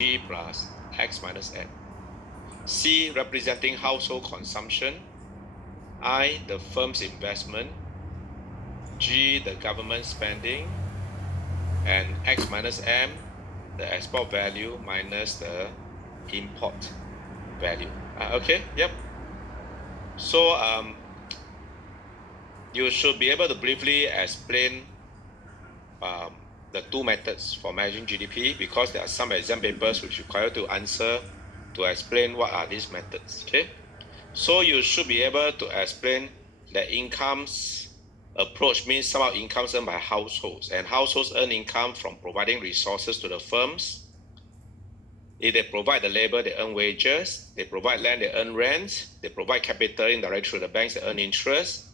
G plus X minus M. C representing household consumption, I the firm's investment, G the government spending, and X minus M the export value minus the import value. Okay, yep. So you should be able to briefly explain the two methods for measuring GDP, because there are some exam papers which require to answer to explain what are these methods. Okay, so you should be able to explain the incomes approach means somehow incomes earned by households, and households earn income from providing resources to the firms. If they provide the labor, they earn wages. They provide land, they earn rent. They provide capital indirectly through the banks, they earn interest.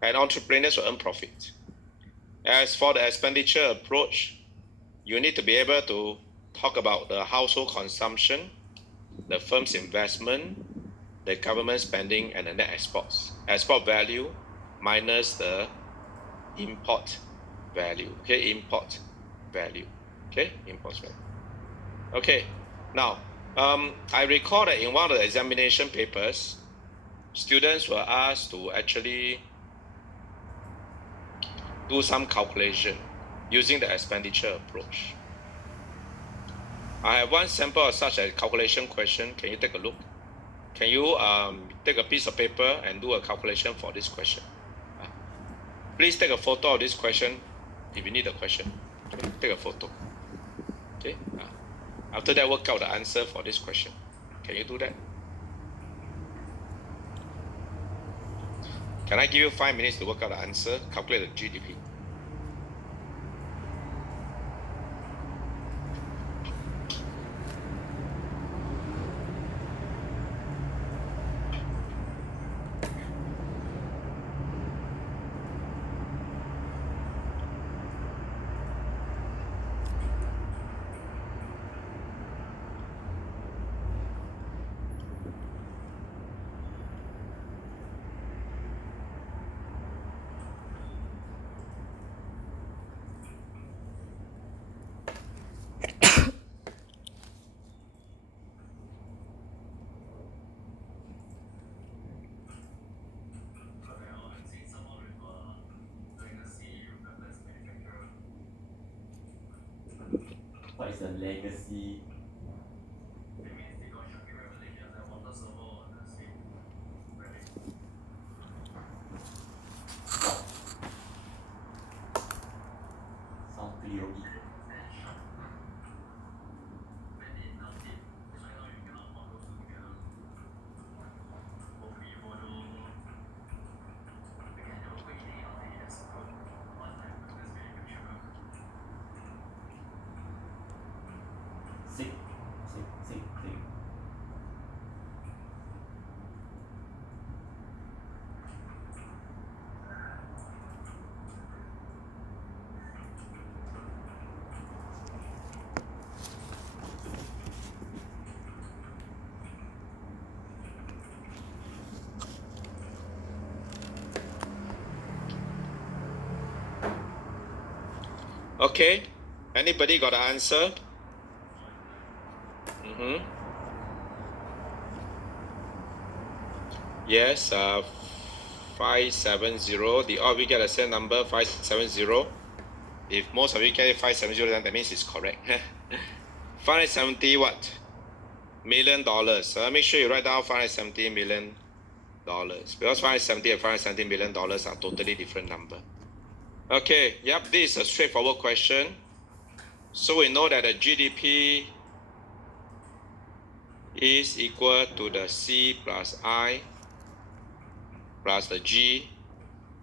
And entrepreneurs will earn profit. As for the expenditure approach, you need to be able to talk about the household consumption, the firm's investment, the government spending, and the net exports. Export value minus the import value. Okay, import value. Okay, import value. Okay, now I recall that in one of the examination papers, students were asked to actually do some calculation using the expenditure approach. I have one sample of such a calculation question. Can you take a look? Can you take a piece of paper and do a calculation for this question? Please take a photo of this question if you need the question. Okay, take a photo. Okay. After that, work out the answer for this question. Can you do that? Can I give you 5 minutes to work out the answer, calculate the GDP? What is a legacy? Sound pretty OP. Sick. Okay, anybody got the answer? Yes, 570. Did all of you get the same number, 570? If most of you get 570, then that means it's correct. 570 what? $million. Make sure you write down $570 million. Because 570 and $570 million are totally different number. Okay, yep, this is a straightforward question. So we know that the GDP is equal to the C plus I plus the G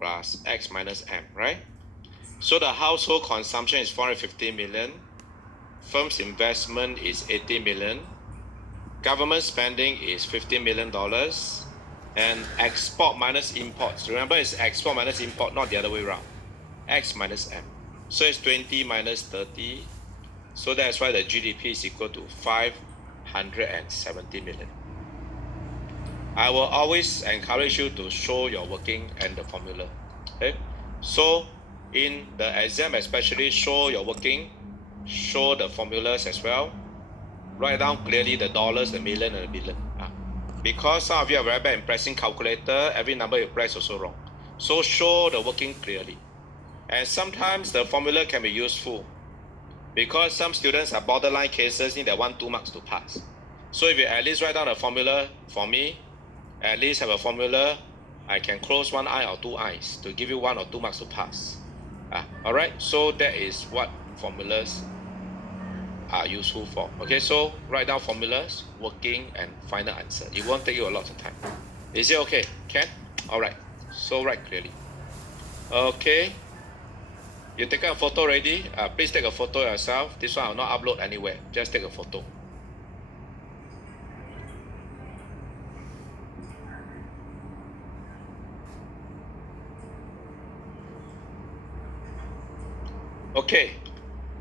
plus X minus M, right? So the household consumption is 450 million. Firm's investment is 80 million. Government spending is $50 million. And export minus imports. Remember, it's export minus import, not the other way around. X minus M. So it's 20 minus 30. So that's why the GDP is equal to 570 million. I will always encourage you to show your working and the formula. Okay? So in the exam especially, show your working, show the formulas as well. write down clearly the dollars, the million, and the billion. Because some of you are very bad in pressing calculator, every number you press also wrong. So show the working clearly. And sometimes the formula can be useful because some students are borderline cases, need that 1-2 marks to pass. So if you at least write down the formula for me, at least have a formula, I can close one eye or two eyes to give you 1 or 2 marks to pass. All right, so that is what formulas are useful for. Okay, so write down formulas, working, and final answer. It won't take you a lot of time. Is it okay? Can? All right, so write clearly. Okay, you taken a photo already? Please take a photo yourself. This one I will not upload anywhere. Just take a photo. Okay,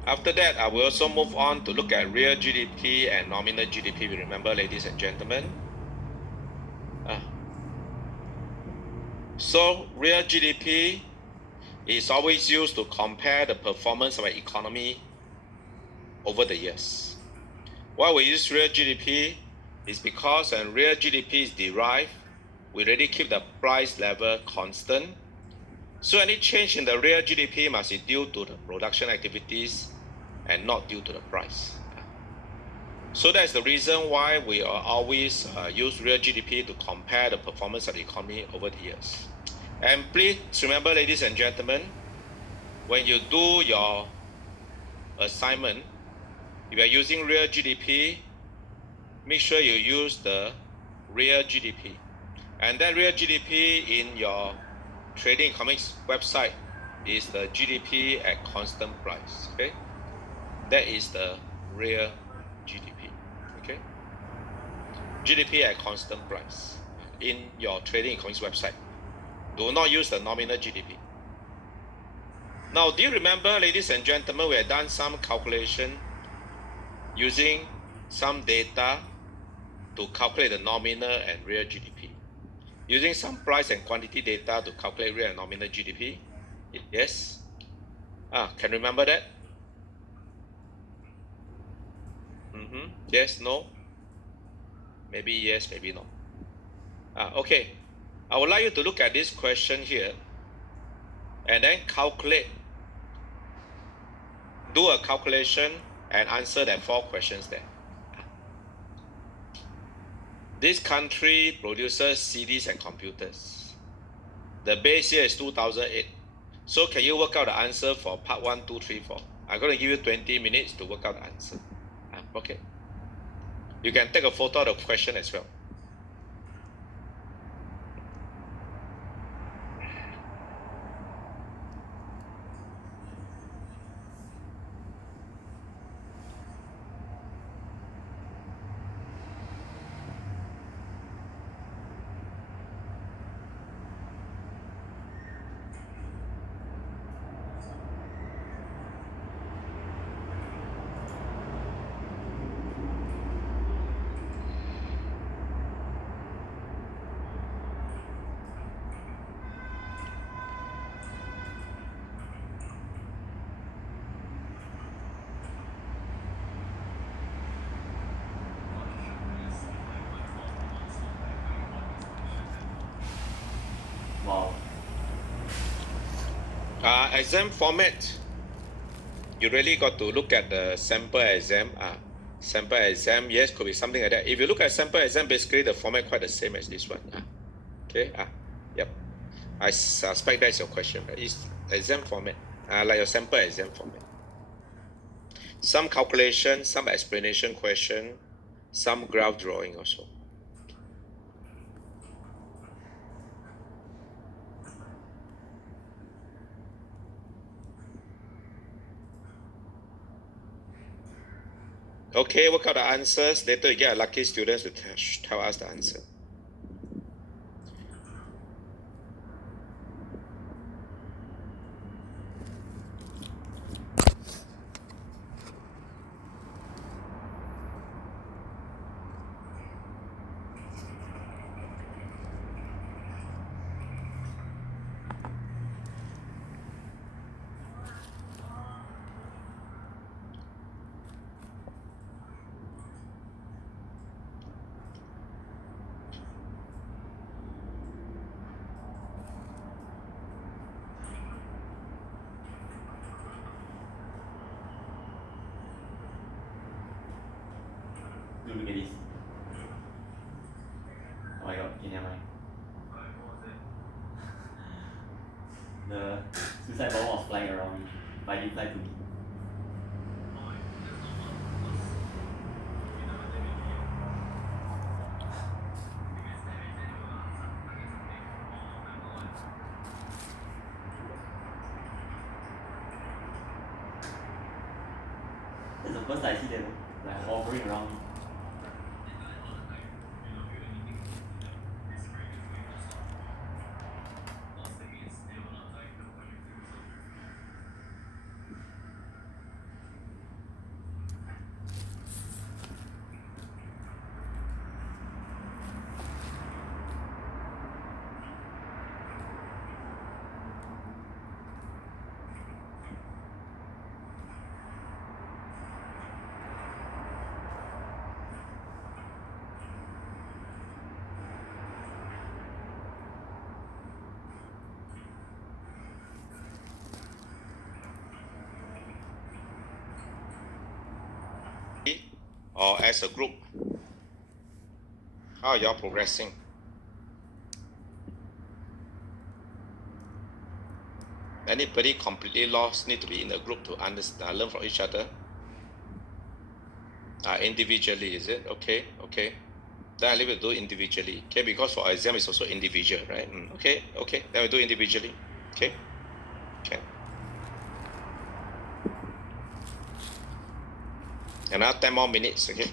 after that, I will also move on to look at real GDP and nominal GDP. You remember, ladies and gentlemen? So, real GDP is always used to compare the performance of an economy over the years. Why we use real GDP is because when real GDP is derived, we already keep the price level constant. So any change in the real GDP must be due to the production activities and not due to the price. So that's the reason why we are always use real GDP to compare the performance of the economy over the years. And please remember, ladies and gentlemen, when you do your assignment, if you are using real GDP, make sure you use the real GDP. And that real GDP in your trading economics website is the GDP at constant price. Okay, that is the real GDP. Okay, GDP at constant price in your trading economics website. Do not use the nominal GDP. Now, do you remember, ladies and gentlemen, we have done some calculation using some data to calculate the nominal and real GDP, using some price and quantity data to calculate real and nominal GDP? Yes? Can remember that? Yes, no? Maybe yes, maybe no. Okay. I would like you to look at this question here and then calculate, do a calculation and answer that 4 questions there. This country produces CDs and computers. The base year is 2008. So can you work out the answer for part 1, 2, 3, 4? I'm going to give you 20 minutes to work out the answer. Okay. You can take a photo of the question as well. Wow. Exam format, you really got to look at the sample exam. Sample exam, yes, could be something like that. If you look at sample exam, basically the format quite the same as this one. Okay, yep. I suspect that's your question, right? It's exam format, like your sample exam format. Some calculation, some explanation question, some graph drawing also. Okay, work out the answers. Later you get a lucky student to tell us the answer. Dude, look at this. Oh my god, okay, never mind. The suicide bomber was flying around me, but it didn't fly to me. That's the first time I see them like hovering around me. Or as a group? How are y'all progressing? Anybody completely lost need to be in a group to understand, learn from each other? Individually, is it? Okay, okay. Then I leave it to do individually. Okay, because for exam it's also individual, right? Okay, okay. Then we do individually. Okay, okay. Another 10 more minutes, okay?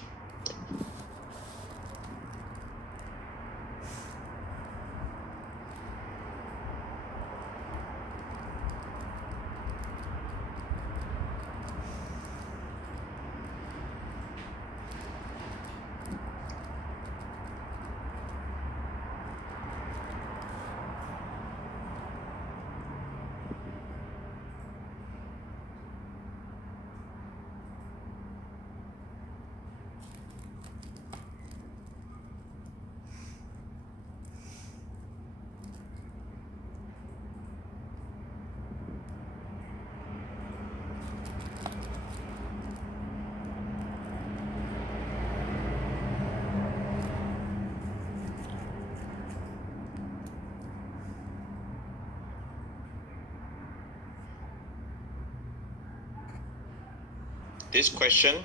This question,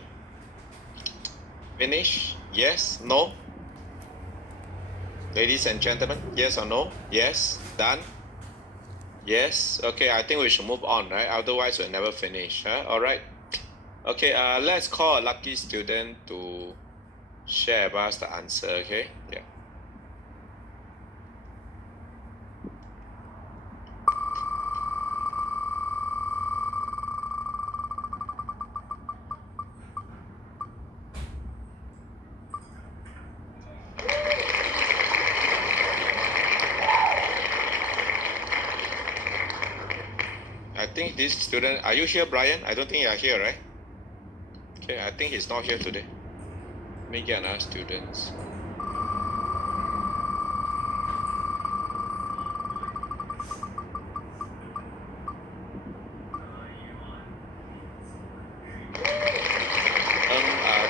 finish? Yes? No? Ladies and gentlemen, yes or no? Yes? Done? Yes? Okay, I think we should move on, right? Otherwise we'll never finish. Huh? Alright. Okay, let's call a lucky student to share with us the answer, okay? Yeah. I think this student, are you here, Brian? I don't think you are here, right? Okay, I think he's not here today. Let me get another student.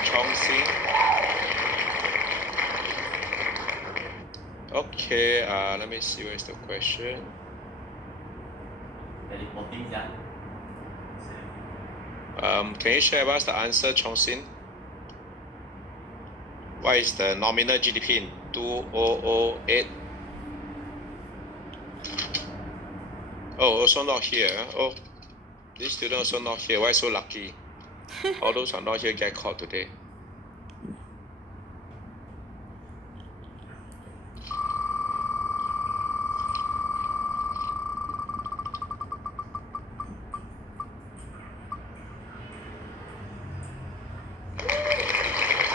Chong Sing. Okay, let me see where's the question. Teleporting, yeah. Can you share with us the answer, Chong Sin? What is the nominal GDP in 2008? Oh, also not here. Oh, this student also not here. Why so lucky? All those are not here get caught today.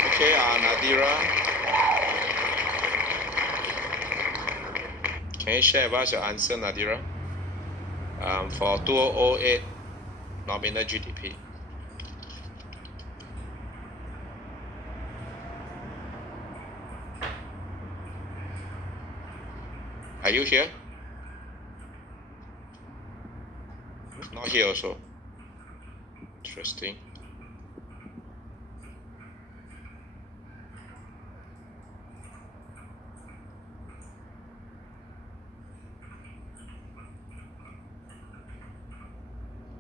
Okay, Nadira. Can you share with us your answer, Nadira? For 2008 nominal GDP. Are you here? Not here also. Interesting.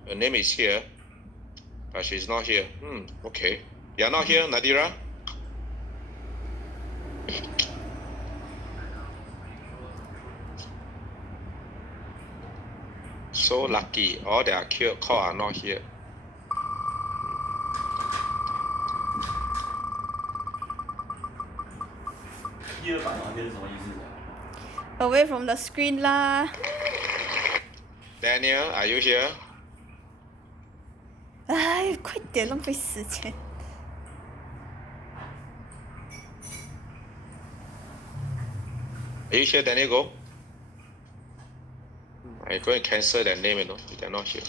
Her name is here, but she's not here. Okay. You're not here, Nadira? So lucky, all that are called are not here. Here but not here 是什么意思？ Away from the screen lah. Daniel, are you here? 哎，快点，浪费时间。Are you here, Daniel? Go. I'm going to cancel that name, if they're not here.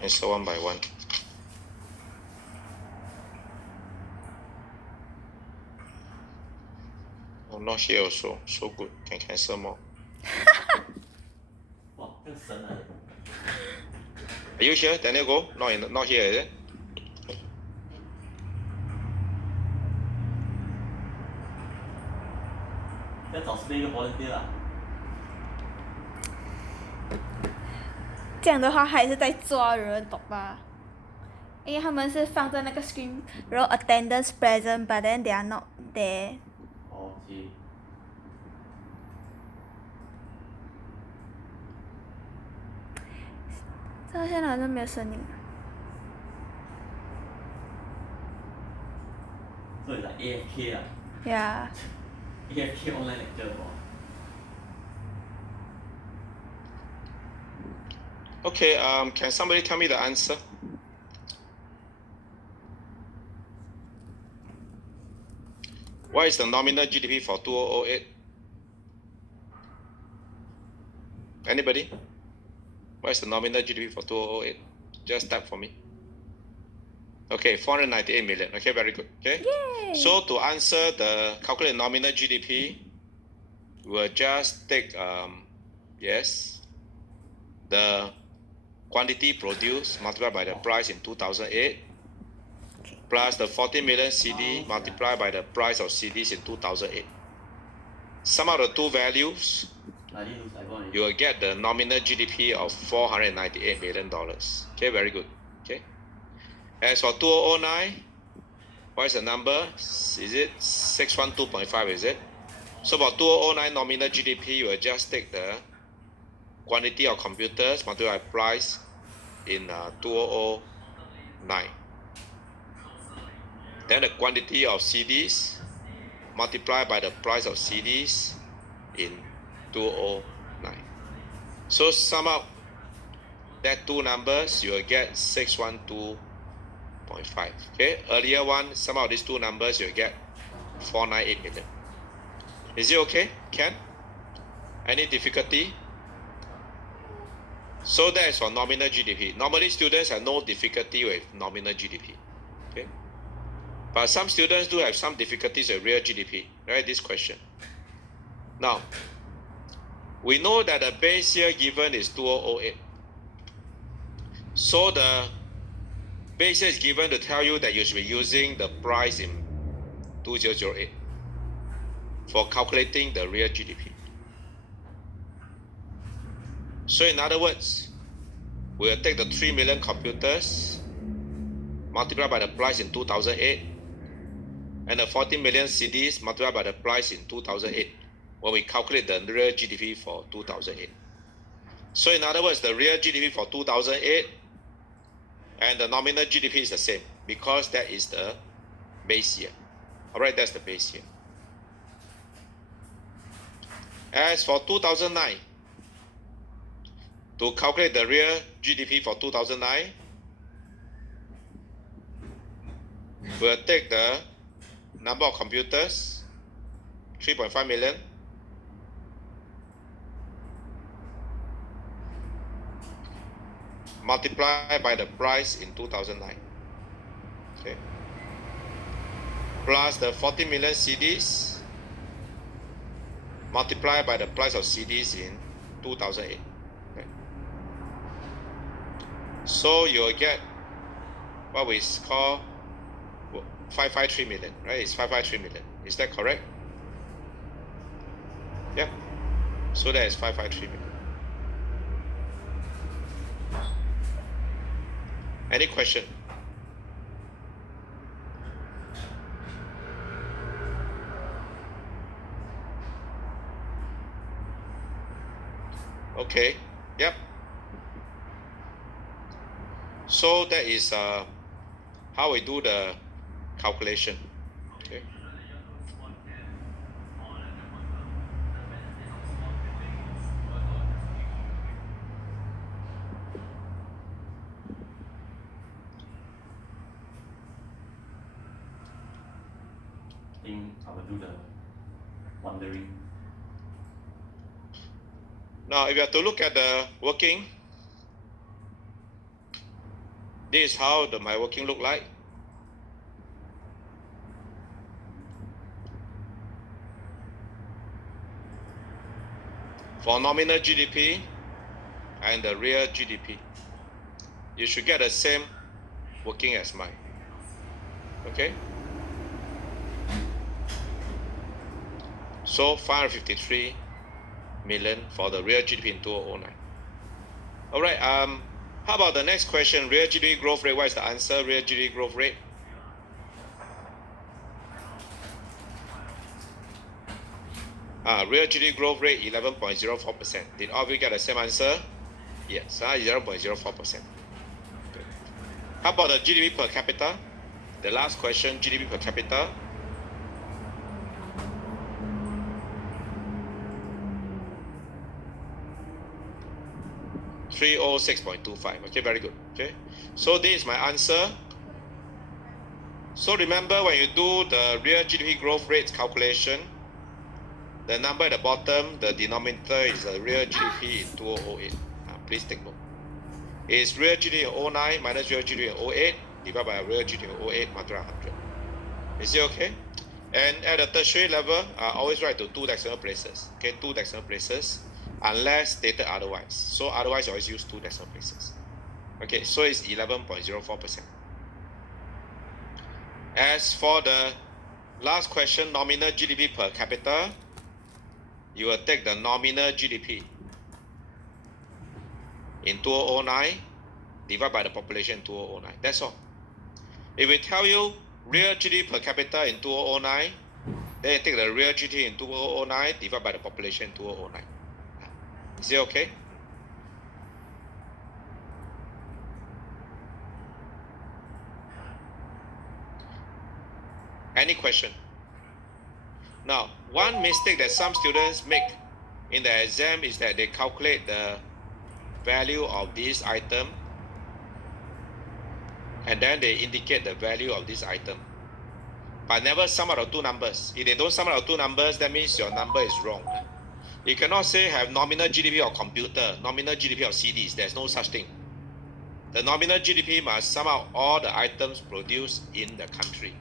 Cancel one by one. Oh, not here also. So good. Can cancel more. 哇，更深了。 Are you here, Daniel? Go. Not here, is it? 要找随便一个 volunteer 啦。这样的话还是在抓人，懂吧？因为他们是放在那个 screen，然后 attendance present but then they are not there。 OK。这个现在好像没有声音。所以是 AFK 啦。Yeah. AFK online lecture 喎。 Okay, can somebody tell me the answer? What is the nominal GDP for 2008? Anybody? What is the nominal GDP for 2008? Just type for me. Okay, 498 million. Okay, very good. Okay. Yay! So to answer the calculate nominal GDP, we'll just take the quantity produced multiplied by the price in 2008 Okay. plus the 40 million CD multiplied by the price of CDs in 2008. Sum out the two values, I didn't lose, I got it. you will get the nominal GDP of $498 million. Okay, very good. Okay. As for 2009, what is the number? Is it 612.5? Is it? So for 2009 nominal GDP, you will just take the quantity of computers multiplied by price in 2009. Then the quantity of CDs multiplied by the price of CDs in 2009. So sum up that two numbers, you will get 612.5. Okay, earlier one, sum out these two numbers, you will get 498 million. Is it okay, Ken? Any difficulty? So that is for nominal GDP. Normally students have no difficulty with nominal GDP. Okay? But some students do have some difficulties with real GDP. Right? This question. Now, we know that the base year given is 2008. So the base year is given to tell you that you should be using the price in 2008 for calculating the real GDP. So in other words, we'll take the 3 million computers multiplied by the price in 2008 and the 40 million CDs multiplied by the price in 2008 when we calculate the real GDP for 2008. So in other words, the real GDP for 2008 and the nominal GDP is the same because that is the base year. Alright, that's the base year. As for 2009, to calculate the real GDP for 2009, we'll take the number of computers, 3.5 million, multiplied by the price in 2009. Okay. Plus the 40 million CDs multiplied by the price of CDs in 2008. Okay. So you'll get what we call 553 million, right? It's 553 million. Is that correct? Yeah. So that is 553 million. Any question? Okay, yep. So that is how we do the calculation. Okay. I think I will do the wondering. Now, if you have to look at the working, this is how my working look like. For nominal GDP and the real GDP, you should get the same working as mine. Okay? So 553 million for the real GDP in 2009. All right. How about the next question? Real GDP growth rate. What is the answer? Real GDP growth rate. Real GDP growth rate 11.04%. Did all of you get the same answer? Yes, 0.04%. Okay. How about the GDP per capita? The last question, GDP per capita. $306.25. Okay, very good. Okay, so this is my answer. So remember, when you do the real GDP growth rates calculation, the number at the bottom, the denominator is the real GDP in 2008. Please take note. It's real GDP in 09 minus real GDP in 08 divided by real GDP in 08 multiplied 100. Is it okay? And at the tertiary level, always write to 2 decimal places. Okay, 2 decimal places, unless stated otherwise. So otherwise, you always use 2 decimal places. Okay, so it's 11.04%. As for the last question, nominal GDP per capita, you will take the nominal GDP in 2009 divided by the population in 2009. That's all. If we tell you real GDP per capita in 2009, then you take the real GDP in 2009 divided by the population in 2009. Is it okay? Any question? Now, one mistake that some students make in the exam is that they calculate the value of this item and then they indicate the value of this item, but never sum out the two numbers. If they don't sum out the two numbers, that means your number is wrong. You cannot say have nominal GDP of computer, nominal GDP of CDs. There's no such thing. The nominal GDP must sum out all the items produced in the country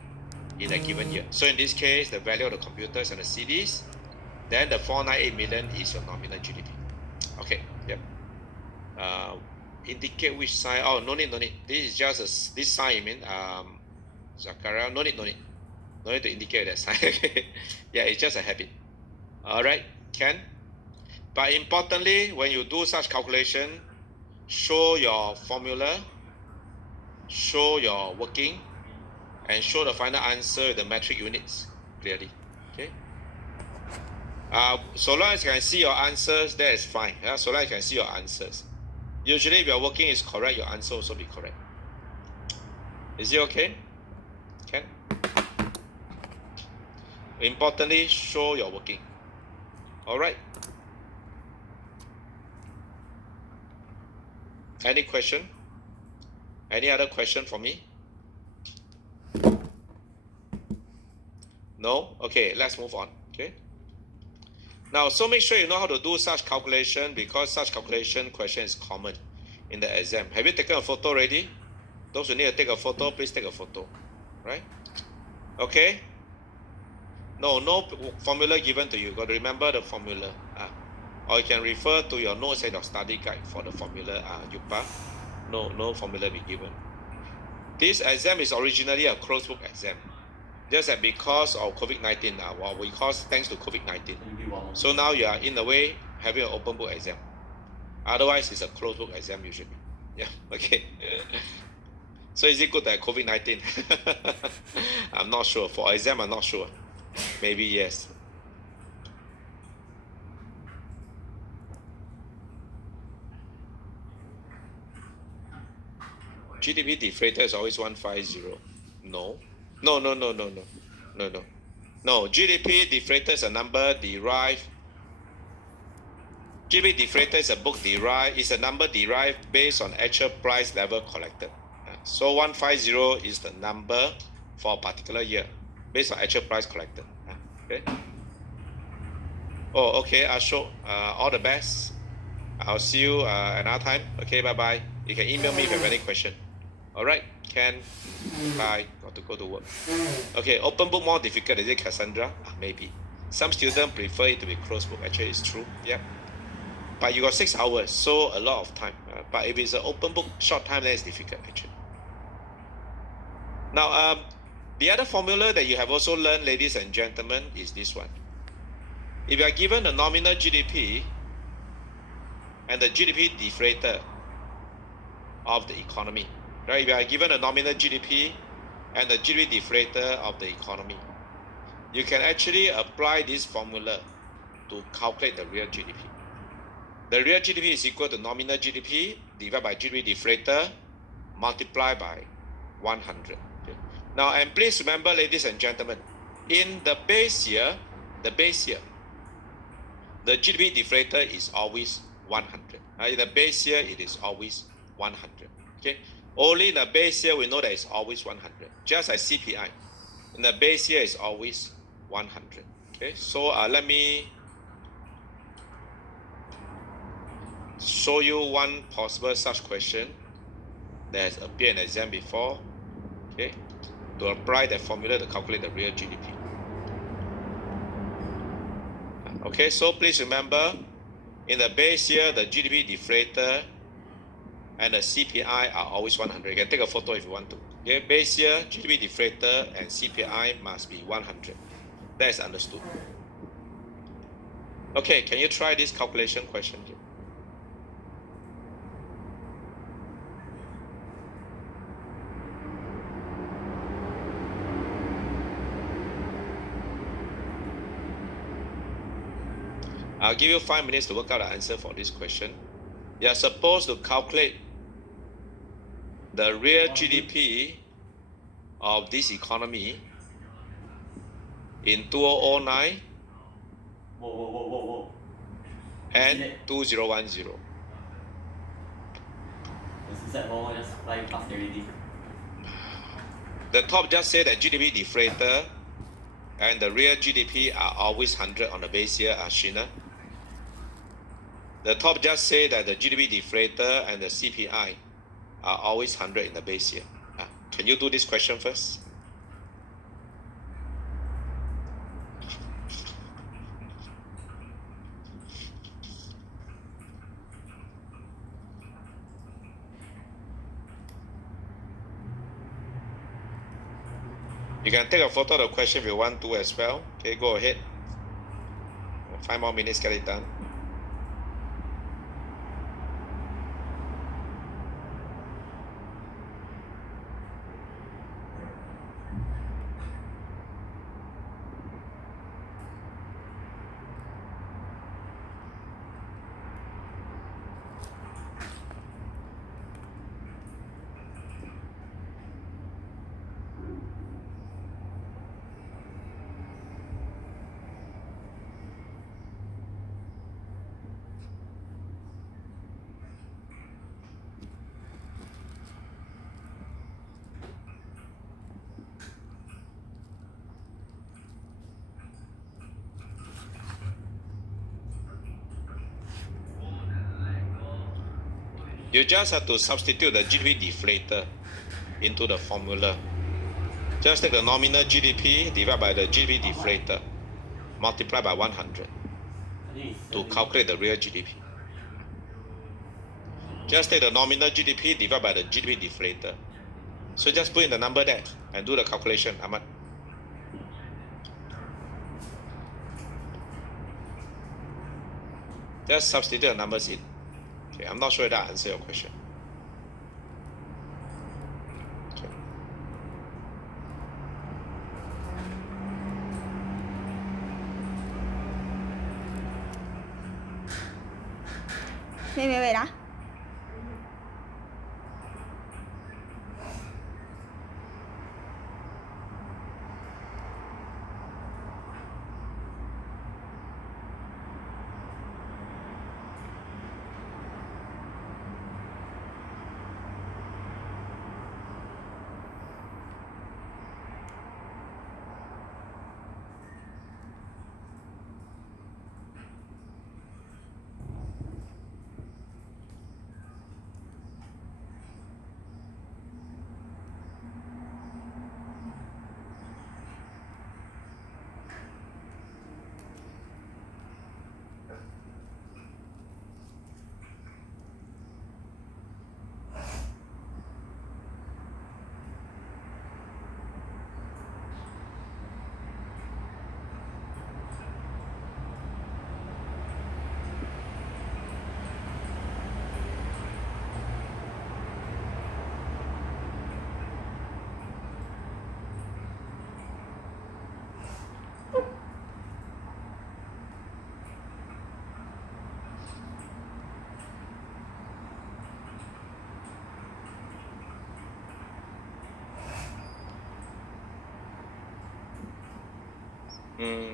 in a given year. So in this case, the value of the computers and the CDs, then the 498 million is your nominal GDP. Okay, yep. Indicate which sign. Oh, no need. This is just this sign, you mean? Zakaria, no need. No need to indicate that sign. Yeah, it's just a habit. All right, Ken. But importantly, when you do such calculation, show your formula, show your working, and show the final answer with the metric units clearly. Okay. So long as you can see your answers, that is fine. Yeah? So long as you can see your answers. Usually, if your working is correct, your answer also be correct. Is it okay? Ken? Importantly, show your working. All right. Any question? Any other question for me? No? Okay, let's move on. Okay. Now, so make sure you know how to do such calculation, because such calculation question is common in the exam. Have you taken a photo already? Those who need to take a photo, please take a photo. Right? Okay? No formula given to you. Got to remember the formula. Or you can refer to your notes and your study guide for the formula. Yupa. No formula be given. This exam is originally a closed book exam. Just that because of COVID-19, thanks to COVID-19. So now you are in a way having an open book exam. Otherwise, it's a closed book exam usually. Yeah, okay. So is it good that COVID-19? I'm not sure. For exam, I'm not sure. Maybe yes. GDP deflator is always 150. No. No. No, GDP deflator is a number derived. GDP deflator is a book derived, is a number derived based on actual price level collected. So 150 is the number for a particular year based on actual price collected. Okay. Oh, okay, Ashok. All the best. I'll see you another time. Okay, bye bye. You can email me if you have any question. All right, Ken. Bye. Got to go to work. Okay, open book more difficult. Is it Cassandra? Maybe. Some students prefer it to be closed book. Actually, it's true. Yeah. But you got 6 hours, so a lot of time. But if it's an open book, short time, then it's difficult actually. Now, the other formula that you have also learned, ladies and gentlemen, is this one. If you are given a nominal GDP and the GDP deflator of the economy, right? If you are given a nominal GDP and the GDP deflator of the economy, you can actually apply this formula to calculate the real GDP. The real GDP is equal to nominal GDP divided by GDP deflator multiplied by 100. Okay. Now, and please remember, ladies and gentlemen, in the base year, the GDP deflator is always 100. In the base year, it is always 100. Okay. Only in the base year, we know that it's always 100. Just like CPI. In the base year, it's always 100. Okay. So let me show you one possible such question that has appeared in exam before. Okay. To apply that formula to calculate the real GDP. Okay, so please remember, in the base year, the GDP deflator and the CPI are always 100. You can take a photo if you want to. Okay, base year, GDP deflator and CPI must be 100. That is understood. Okay, can you try this calculation question here? I'll give you 5 minutes to work out the answer for this question. You are supposed to calculate the real GDP of this economy in 2009 Whoa. and 2010. The suicide bomber just flying past everything. The top just say that GDP deflator and the real GDP are always 100 on the base year, Ashina. The top just say that the GDP deflator and the CPI are always 100 in the base year. Can you do this question first? You can take a photo of the question if you want to as well. Okay, go ahead. 5 more minutes, get it done. You just have to substitute the GDP deflator into the formula. Just take the nominal GDP divided by the GDP deflator, multiply by 100 to calculate the real GDP. Just take the nominal GDP divided by the GDP deflator. So just put in the number there and do the calculation, Ahmad. Just substitute the numbers in. Okay, I'm not sure that answers your question. 妹妹啦。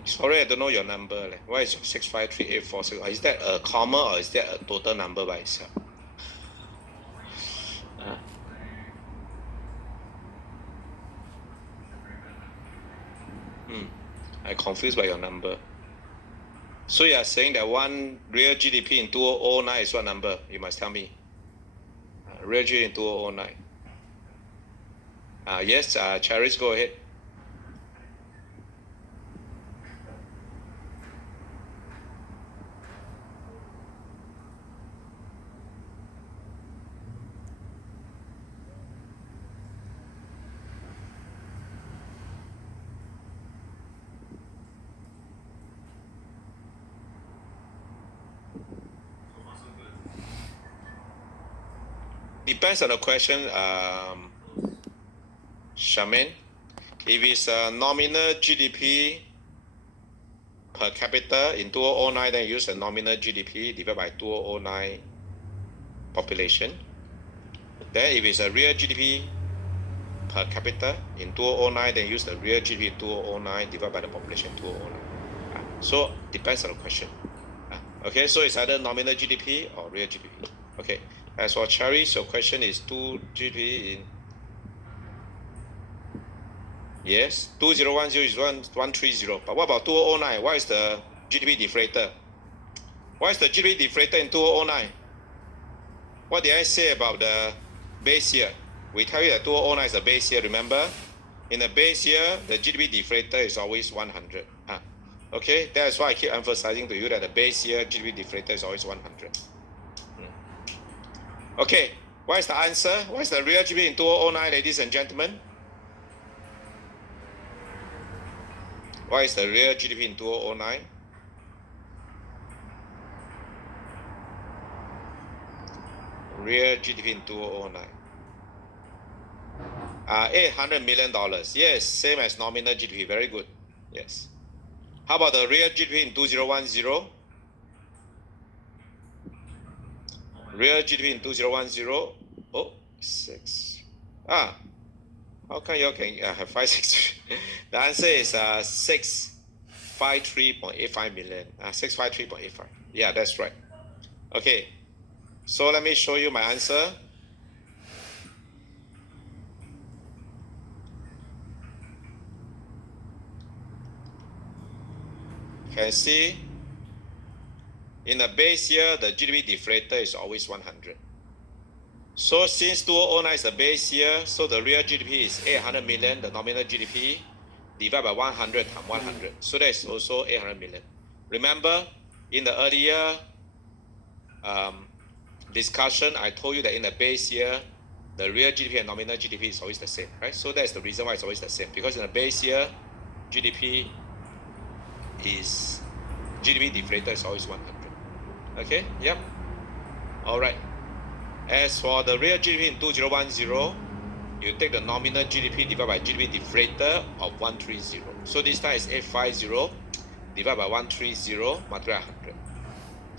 Sorry, I don't know your number. What is your 65384? Is that a comma or is that a total number by itself? I confused by your number. So you are saying that one real GDP in 2009 is what number? You must tell me. Real GDP in 2009. Yes, Charis, go ahead. Depends on the question, Charmaine. If it's a nominal GDP per capita in 2009, then use the nominal GDP divided by 2009 population. Then if it's a real GDP per capita in 2009, then use the real GDP 2009 divided by the population 2009. So depends on the question. Okay, so it's either nominal GDP or real GDP. Okay. As for Charis, your question is 2 GDP in. Yes, 2010 is 130. But what about 2009? What is the GDP deflator? What is the GDP deflator in 2009? What did I say about the base year? We tell you that 2009 is the base year, remember? In the base year, the GDP deflator is always 100. Okay, that's why I keep emphasizing to you that the base year GDP deflator is always 100. Okay, what is the answer? What is the real GDP in 2009, ladies and gentlemen? What is the real GDP in 2009? Real GDP in 2009. $800 million. Yes, same as nominal GDP. Very good. Yes. How about the real GDP in 2010? Real GDP in 2010, 6. How come you can have 563? The answer is 653.85 million. 653.85. Yeah, that's right. Okay, so let me show you my answer. Can see in the base year, the GDP deflator is always 100. So since 2009 is the base year, so the real GDP is 800 million, the nominal GDP, divided by 100 times 100. So that is also 800 million. Remember, in the earlier discussion, I told you that in the base year, the real GDP and nominal GDP is always the same, right? So that's the reason why it's always the same. Because in the base year, GDP deflator is always 100. Okay, yep. All right. As for the real GDP in 2010, you take the nominal GDP divided by GDP deflator of 130. So this time is 850 divided by 130 multiplied by 100.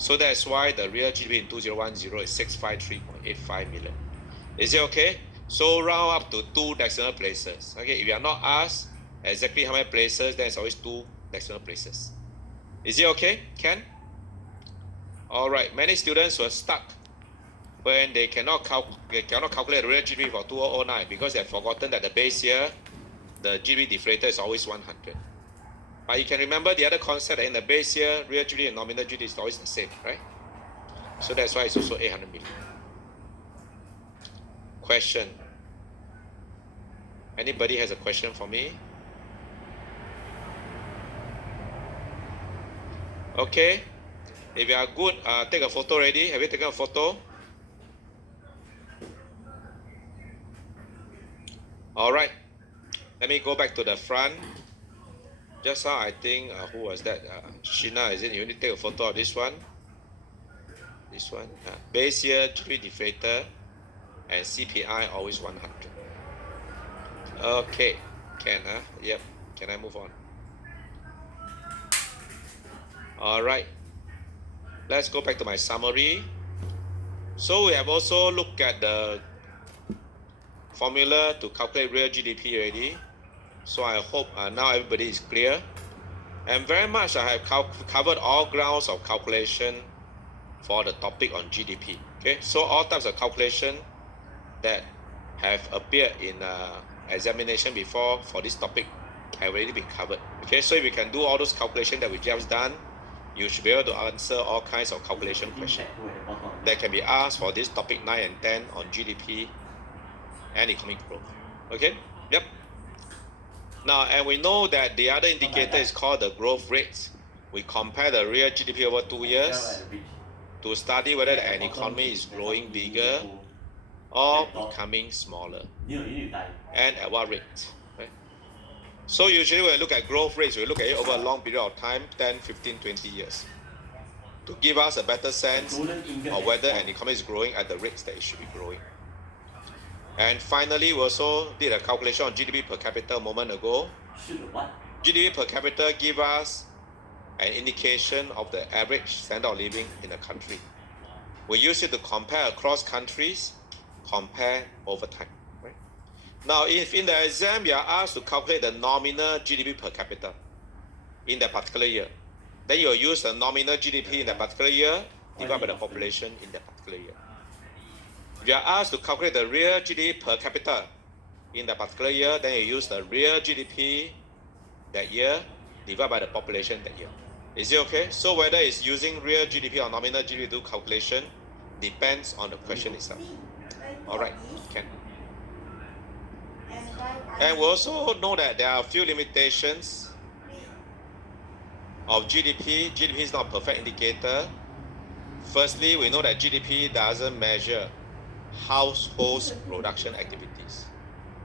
So that's why the real GDP in 2010 is 653.85 million. Is it okay? So round up to 2 decimal places. Okay, if you are not asked exactly how many places, then it's always 2 decimal places. Is it okay? Ken? Alright, many students were stuck when they cannot calculate the real GDP for 2009 because they have forgotten that the base year, the GDP deflator is always 100. But you can remember the other concept that in the base year, real GDP and nominal GDP is always the same, right? So that's why it's also 800 million. Question. Anybody has a question for me? Okay. If you are good, take a photo already. Have you taken a photo? All right. Let me go back to the front. Just now, I think, who was that? Sheena, is it? You need to take a photo of this one. This one. Base year, GDP deflator, and CPI always 100. Okay. Can, Yep. Can I move on? All right. Let's go back to my summary. So we have also looked at the formula to calculate real GDP already. So I hope now everybody is clear. And very much I have covered all grounds of calculation for the topic on GDP. Okay, so all types of calculation that have appeared in examination before for this topic have already been covered. Okay, so if you can do all those calculations that we just done, you should be able to answer all kinds of calculation questions that can be asked for this topic 9 and 10 on GDP and economic growth. Okay, yep. Now, and we know that the other indicator is called the growth rate. We compare the real GDP over 2 years to study whether an economy is growing bigger or becoming smaller, and at what rate. Right? So usually when we look at growth rates, we look at it over a long period of time, 10, 15, 20 years, to give us a better sense of whether an economy is growing at the rates that it should be growing. And finally, we also did a calculation on GDP per capita a moment ago. GDP per capita give us an indication of the average standard of living in a country. We use it to compare across countries, compare over time. Right? Now, if in the exam you are asked to calculate the nominal GDP per capita in that particular year, then you will use the nominal GDP in that particular year divided by the population in that particular year. If you are asked to calculate the real GDP per capita in that particular year, then you use the real GDP that year divided by the population that year. Is it okay? So whether it's using real GDP or nominal GDP to do calculation depends on the question itself. Alright, can. And we also know that there are a few limitations of GDP. GDP is not a perfect indicator. Firstly, we know that GDP doesn't measure households' production activities.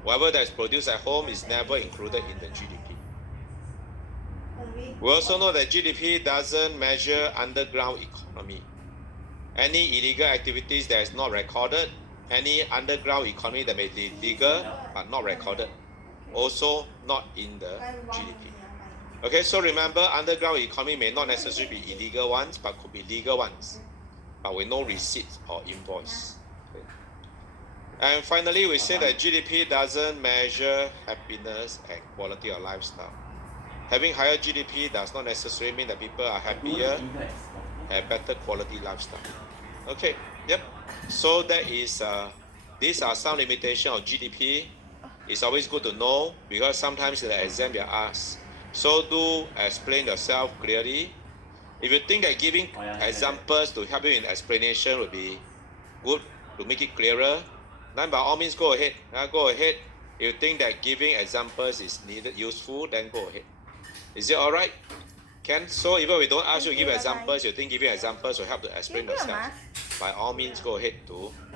Whatever that is produced at home is never included in the GDP. We also know that GDP doesn't measure underground economy. Any illegal activities that is not recorded, any underground economy that may be legal but not recorded, also not in the GDP. Okay, so remember, underground economy may not necessarily be illegal ones, but could be legal ones, but with no receipts or invoice. Okay. And finally, we say that GDP doesn't measure happiness and quality of lifestyle. Having higher GDP does not necessarily mean that people are happier, have better quality lifestyle. Okay, yep. So that is, these are some limitations of GDP. It's always good to know because sometimes in the exam you are asked. So do explain yourself clearly. If you think that giving examples to help you in explanation would be good to make it clearer, then by all means go ahead. Go ahead. If you think that giving examples is needed, useful, then go ahead. Is it alright? Ken? So even if we don't ask you to give examples, you think giving examples will help to explain yourself. By all means, go ahead to